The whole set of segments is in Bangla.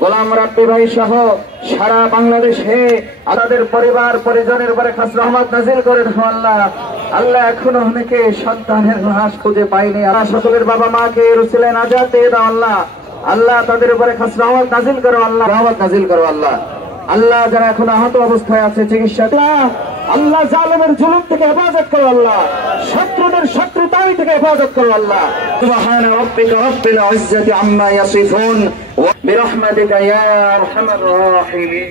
গোলাম রাব্বি ভাই সহ সারা বাংলাদেশে তাদের পরিবার পরিজনের উপরে খাস রহমত নাজিল করেন আল্লাহ। আল্লাহ এখনো অনেকে সন্তানের লাশ খুঁজে পায়নি, আল্লাহ সকলের বাবা মাকে রুসিলে নাজাত দিয়ে দাও আল্লাহ। আল্লাহ তাদের উপরে খাস রহমত নাজিল করো আল্লাহ, রহমত নাজিল করো আল্লাহ। আল্লাহ যারা এখন আহত অবস্থায় আছে চিকিৎসা, আল্লাহ জালেমের জুলুম থেকে হেফাজত করো আল্লাহ, শত্রুদের শত্রুতাই থেকে হেফাজত করো আল্লাহ। সুবহান রাব্বিকা রাব্বিল ইজ্জাতি আম্মা ইয়াসিফুন ওয়া বিরহমাতিকা ইয়া আরহামার রাহিমিন।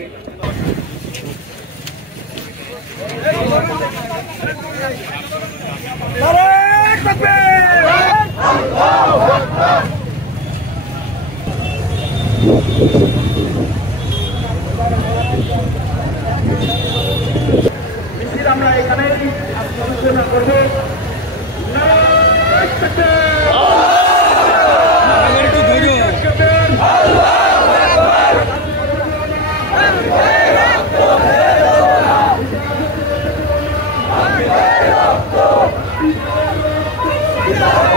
নারে তাকবীর, আল্লাহু আকবার। আমরা এখানে আলোচনা করব। Allah